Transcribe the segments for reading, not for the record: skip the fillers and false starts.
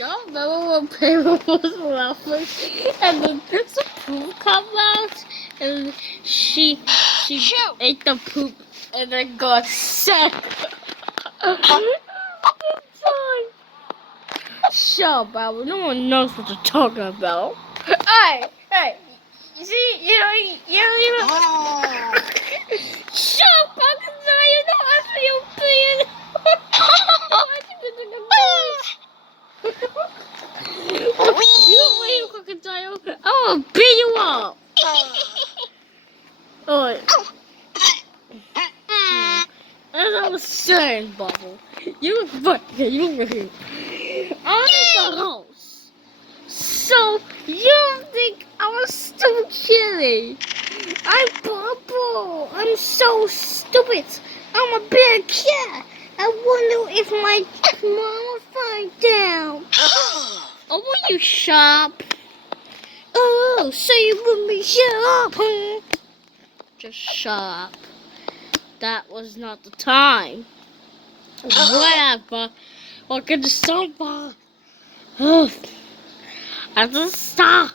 Y'all remember when Paper was laughing and then some poop come out and she ate the poop and then got sick. Shut up, Bubbu. No one knows what you're talking about. Hey, you see, you know. Shut up, Crocodile. You know I'm your opinion. You wait, Crocodile. I will beat you up. Alright. As I was saying, Bubbu, you were here. I'm the host. So, you don't think I was still kidding? I'm Bubbu. I'm so stupid. I'm a big cat. I wonder if my mom will find out. Oh, will you shop? Oh, so you want me to shut up, huh? Just shut up. That was not the time. Whatever. What could the stop? I have to stop.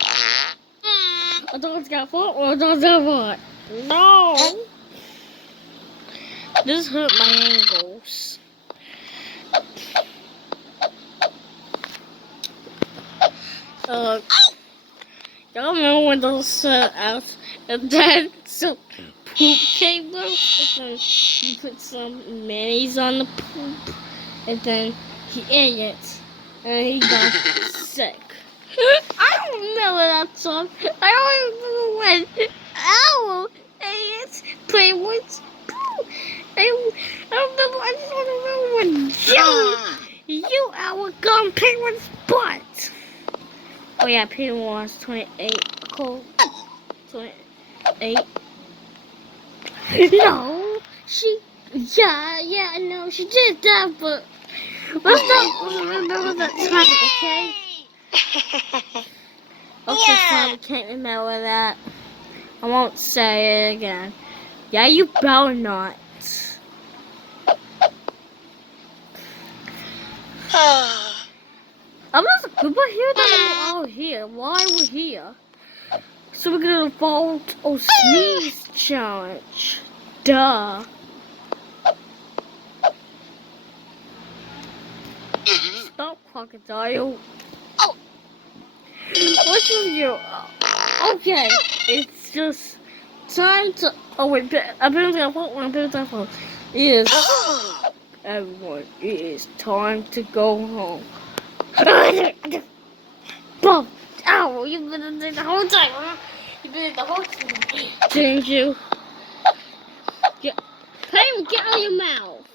I don't get what. I don't get what. No. This hurt my ankles. Y'all remember when those set out and then some poop came out and then you put some mayonnaise on the poop and then he ate it and he got sick. I don't remember that song. I don't remember when Owl ate it, played with poo. I don't remember. I just want to remember when you Owl got Penguin's butt. Oh yeah, Penguin was 28. Cool. 28. No, yeah, I know she did that, but let's not remember that time, okay? Okay, fine, we can't remember that. I won't say it again. Yeah, you better not. I'm not good, but here that we're all here. Why we're here? So we're gonna follow a sneeze challenge. Duh. Stop, Crocodile. What's with you? Okay, it's just time to. Oh wait, I've been on the phone. Yes, everyone, it is time to go home. Bob, ow! You've been in there the whole time. Huh? You've been in the whole time. Didn't you? Get out of your mouth.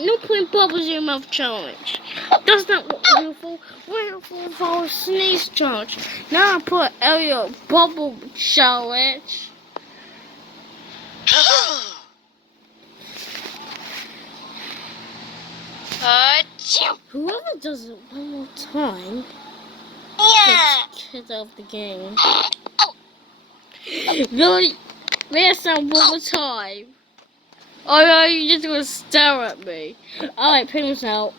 No putting bubbles in your mouth challenge. That's not what we're for. We're for our sneeze challenge. Now I put Ariel bubble challenge. Whoever does it one more time gets kicked out of the game. Really? Last time one more time. Oh no, you're just gonna stare at me. Alright, Penguin's out.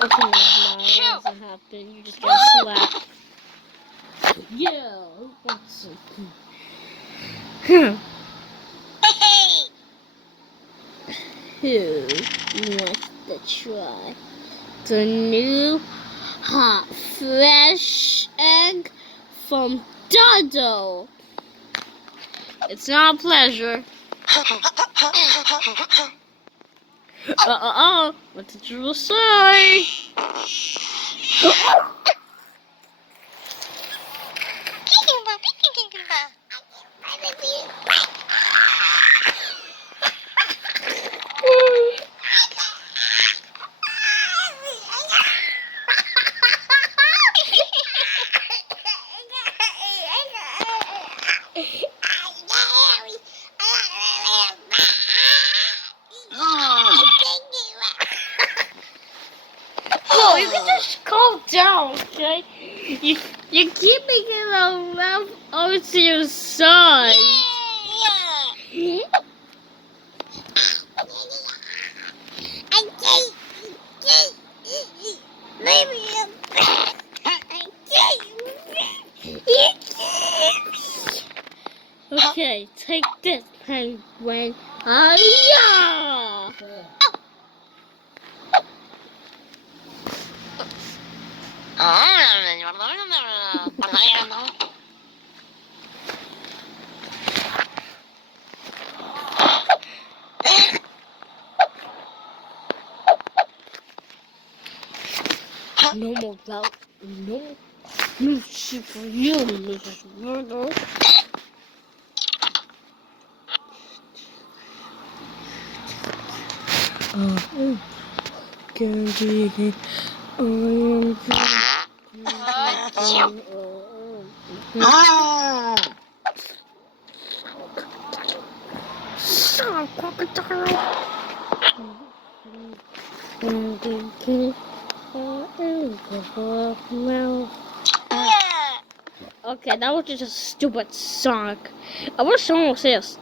Okay, no, that doesn't happen. You just get slapped. Yeah, what's it? Who wants to try the new hot fresh egg from Dodo? It's not a pleasure. What did you say? Oh, you can just calm down, okay? You keep making a laugh. Obviously, you're outside. Okay, take this, penguin. Yeah! No more doubt. No shit for you, Mrs. Murder. Candy again. I am Stop, crocodile. Okay, that was just a stupid song. I wish someone would say this.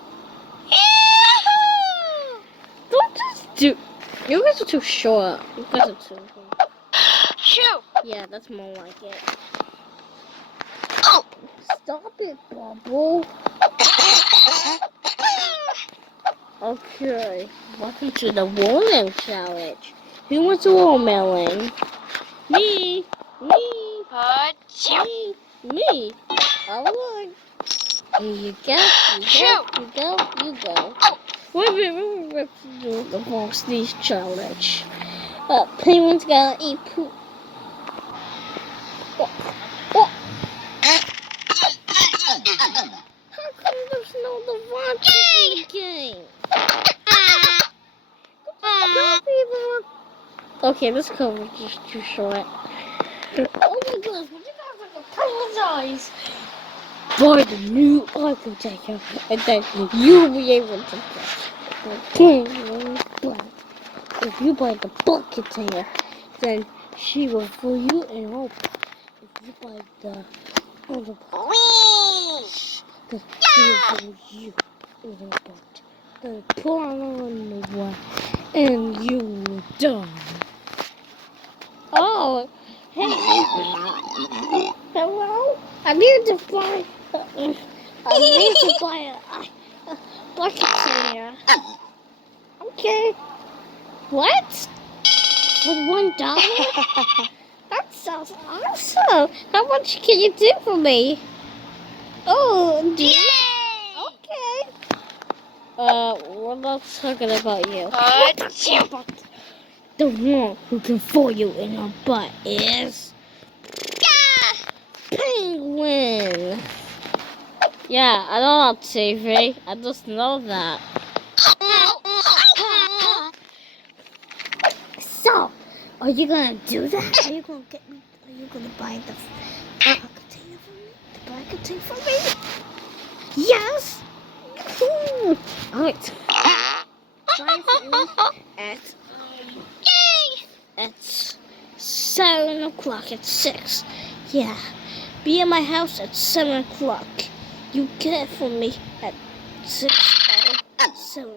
Don't just do. You guys are too short. You guys are too. Shoot! Yeah, that's more like it. Oh. Stop it, Bubbu. Okay, welcome to the watermelon challenge. Who wants a watermelon? Me. Me. I won. Here you go. You go. Wait, do the Frosty challenge. Penguin's gonna eat poop. How come there's no Devontae in the game? Okay, this coverage is too short. Oh my gosh, what you guys like apologize for the new architecture, and then you'll be able to play. If you buy the bucket container, then she will fool you and hope. If you buy the other part, then she will fool you in the butt. Then pull on the one, and you will die. Oh, hey, hello? I need to buy a bucket container. Okay. What? For $1? That sounds awesome. How much can you do for me? Oh, okay. We're not talking about you. The one who can fool you in your butt is Penguin. Yeah, I know on TV. I just know that. So, are you gonna do that? Are you gonna buy the container for me? The bucket container for me? Yes. Alright. Try at 7 o'clock at 6. Yeah. Be at my house at 7 o'clock. You get it for me at 7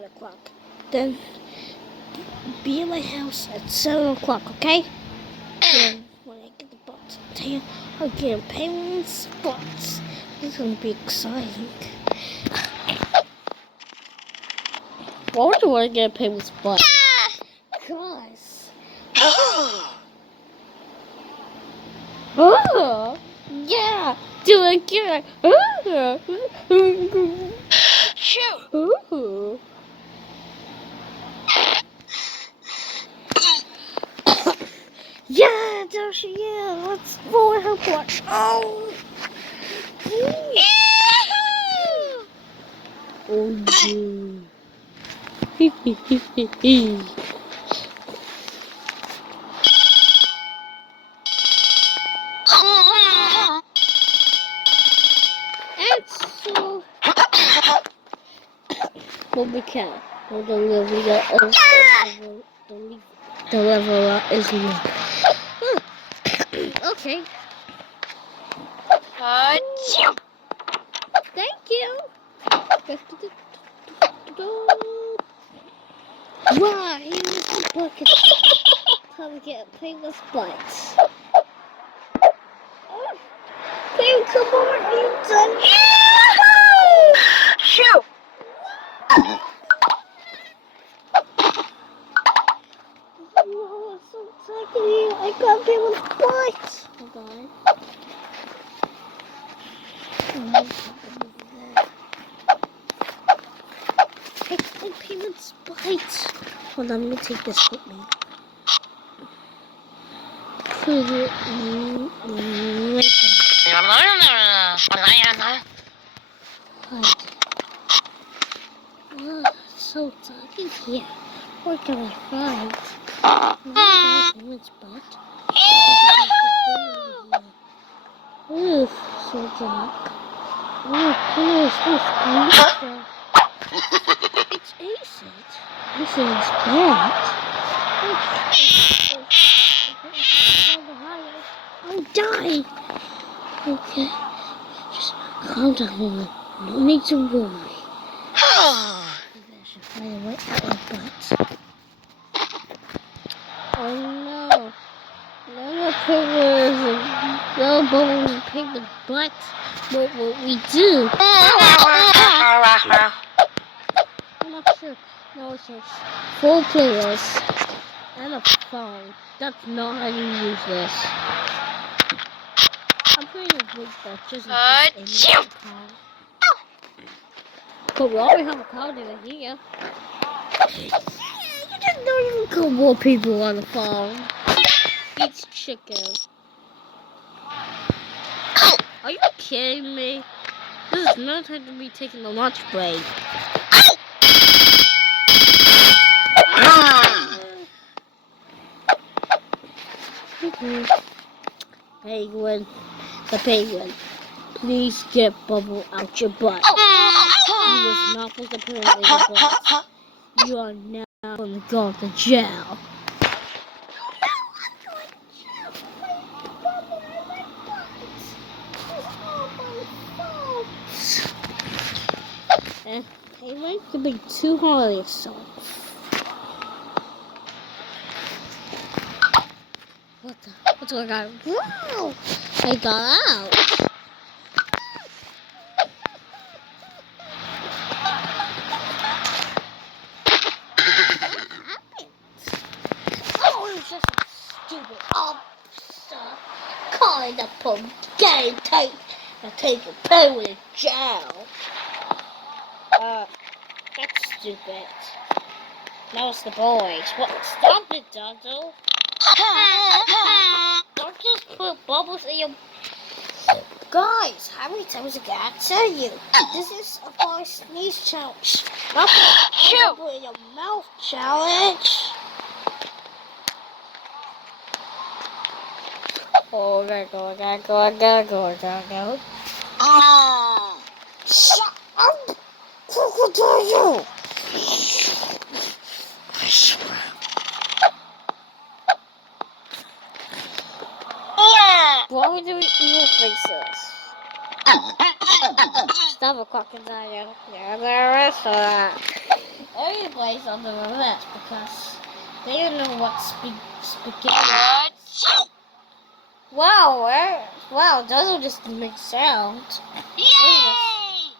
o'clock. Then be at my house at 7 o'clock, okay? Then when I get the box container, I'll get a penguin spots. It's gonna be exciting. Why would you want to get a penguin spot? Guys. Oh, yeah. Do it again. Shoot! Ooh. Yeah, there she is. Let's pull her butt. Oh. Oh, yeah. And so, Bubbu Cow, the deliverer is me. Okay. Thank you. Wow, he needs the bucket. Time to get a penguin's butt. Oh, Penguin, come on, you done? Shoot! Oh, I'm so tired of you. I got penguin's butt. Hold on. I got penguin's butt. Hold on, let me take this with me. Put it right there. Right. Oh, so dark in here. Where can I find? Penguin's butt. Ooh, so dark. Oh, close this. It's acid. Acid's bad. I'll die. Okay, just calm down, woman. No need to worry. Maybe I should find a way out my butt. Oh no. No penguins. No Bubbu and penguin butt. What will we do? I'm not sure. No, it's just 4 players and a phone. That's not how you use this. I'm putting a big butt just in case it makes a call. But we already have a call over here. You just don't even call more people on the phone. It's chicken. Are you kidding me? This is no time to be taking a lunch break. Penguin, the penguin, please get Bubbu out your butt. You was not supposed to put it in your butt. You are now going to go to jail. And Penguin, you're being too hard on yourself. What's going on? Wow! I got out. Oh, it's just a stupid officer calling the police, getting tight and taking Penguin to jail. That's stupid. Now it's the boys. What? Stop it, Dodo. Don't just put bubbles in your... Guys, how many times I gotta tell you? This is a boy sneeze challenge. Not put bubble in your mouth challenge. Oh, go. Shut up, crocodile! Why are we doing evil faces? Stop a crocodile. You're the restaurant. Everybody's on the reverse because they don't know what spaghetti is. Wow, Dodo just makes sound. Yay!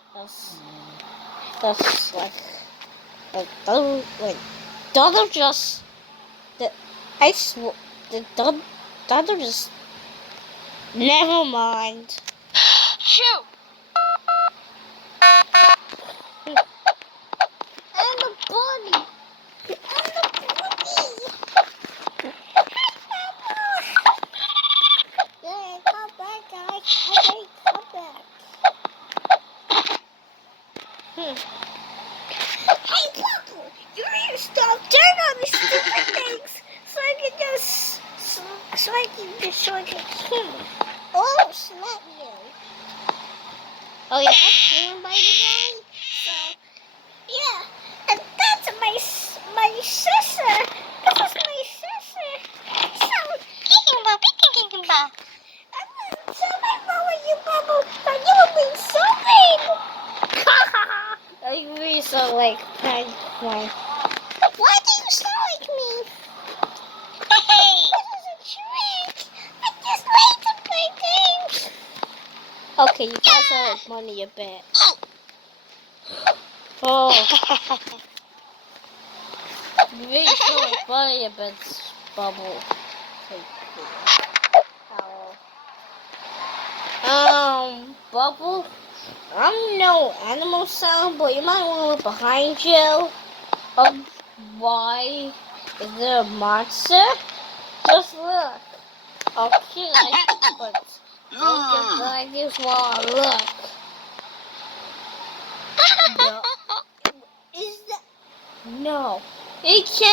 That's like Dodo just Dodo just never mind. Shoot! And the bunny. Yeah, come back, guys. Okay, come back. Hey, Bubbu, you need to stop doing all these stupid things so I can just Oh, slap you. Oh yeah, I'm by the way. So yeah, and that's my sister. This is my sister. So I wouldn't tell my mama you Bubbu, but you were being so mean. also like prank one. Why do you sound like me? Hey! This is a trick. I just like to play games. Okay, you guys are like money a bit. Oh, you really feel like money a bit, Bubble. Bubble. I'm no animal sound, but you might want to look behind you. Why is there a monster? Just look. Okay, but don't get the ideas while I look. No. Is that? No. It can't.